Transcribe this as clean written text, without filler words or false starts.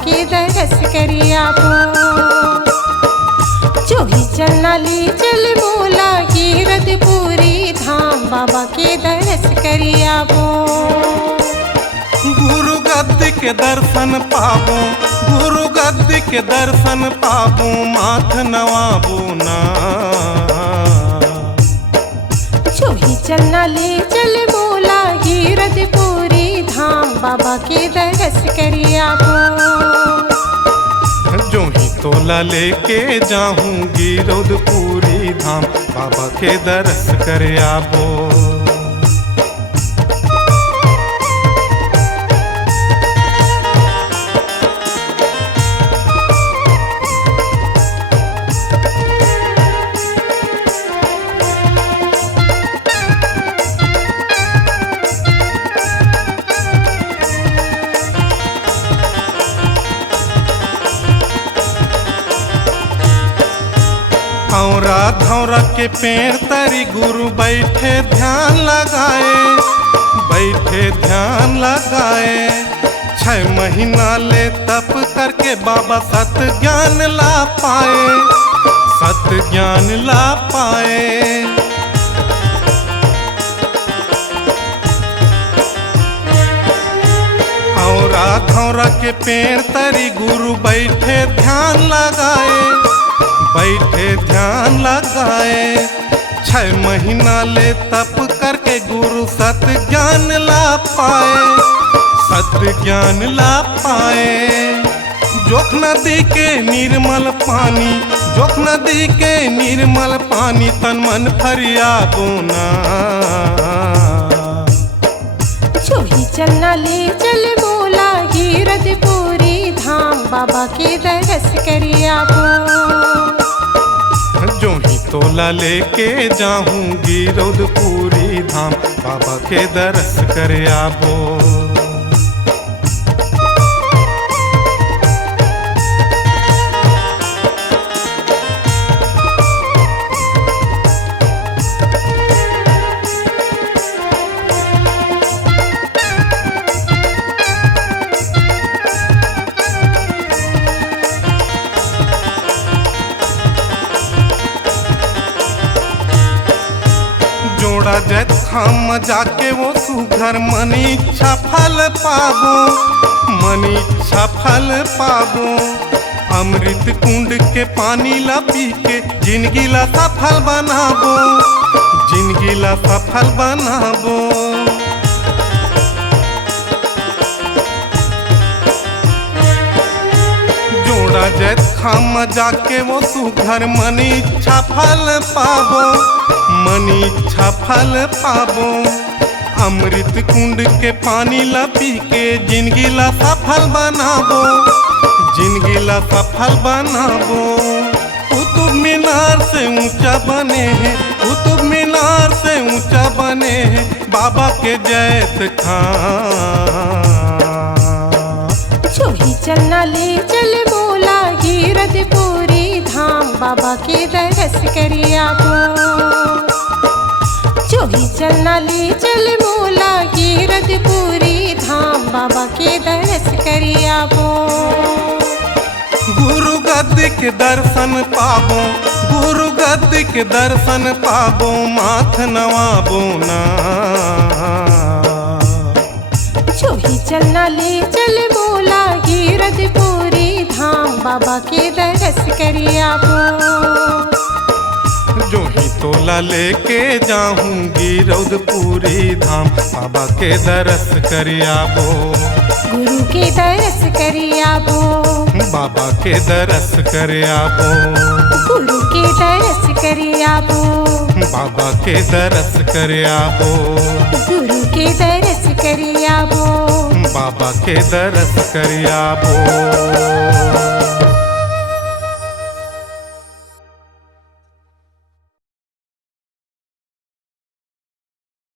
के दरस करियाबो। जो ही चलना ले चल मोला गिरधपुरी धाम बाबा के दरस करियाबो। गुरु गद्दी के दर्शन पाबो, गुरु गद्दी के दर्शन पाबो, माथ नवाबो ना। जो ही चलना ले चल मोला गिरधपुरी धाम बाबा के दरस करियाबो। जो ही तोला लेके जाऊंगी गिरधपुरी धाम बाबा के दरस कर आबो। औरा धौरा के पेड़ तरी गुरु बैठे ध्यान लगाए, बैठे ध्यान लगाए। 6 महीना ले तप करके बाबा सत ज्ञान ला पाए, सत ज्ञान ला पाए। औरा धौरा के पेड़ तरी गुरु बैठे ध्यान लगाए, बैठे ध्यान लगाए। 6 महीना ले तप करके गुरु सत ज्ञान ला पाए, सत ज्ञान ला पाए। जोख नदी के निर्मल पानी, जोख नदी के निर्मल पानी, तन मन फरियाबो ना। जो ही चलना ले चल मोला गिरधपुरी धाम बाबा के दरस करियाबो। जो ही तोला लेके जाऊंगी गिरधपुरी धाम बाबा के दरस कर आबो। जोड़ा जैत खाम जाके वो सुघर मन इच्छा फल पाबो, मन इच्छा फल पाबो। अमृत कुंड के पानी ला पी के जिंदगी ला सफल बनाबो, जिंदगी ला सफल बनाबो। जोड़ा जैत खाम जाके वो सुघर मन इच्छा फल पाबो, मन इच्छा फल पाबो। अमृत कुंड के पानी ला पी के जिंदगी ला सफल बनाबो, जिंदगी ला सफल बनाबो। कुतुब मीनार से ऊंचा बने हैं, कुतुब मीनार से ऊंचा बने हैं बाबा के जैत खां। जो ही चलना ले चल मोला गिरधपुरी धाम बाबा के दरस करियाबो। जो ही चलना ले चल मोला गिरधपुरी धाम बाबा के दरस करियाबो। गुरु गद्दी के दर्शन पाबो, गुरु गद्दी के दर्शन पाबो, माथ नवाबो ना। जो ही चलना ले चल मोला गिरधपुरी धाम बाबा के दरस करियाबो। जो ही तोला लेके जाऊंगी गिरधपुरी धाम बाबा के दरस कर आबो। गुरु के दरस करियाबो, बाबा के दरस कर आबो। गुरु के दरस करियाबो, बाबा के दरस कर आबो। गुरु के दरस करियाबो, बाबा के दरस कर आबो।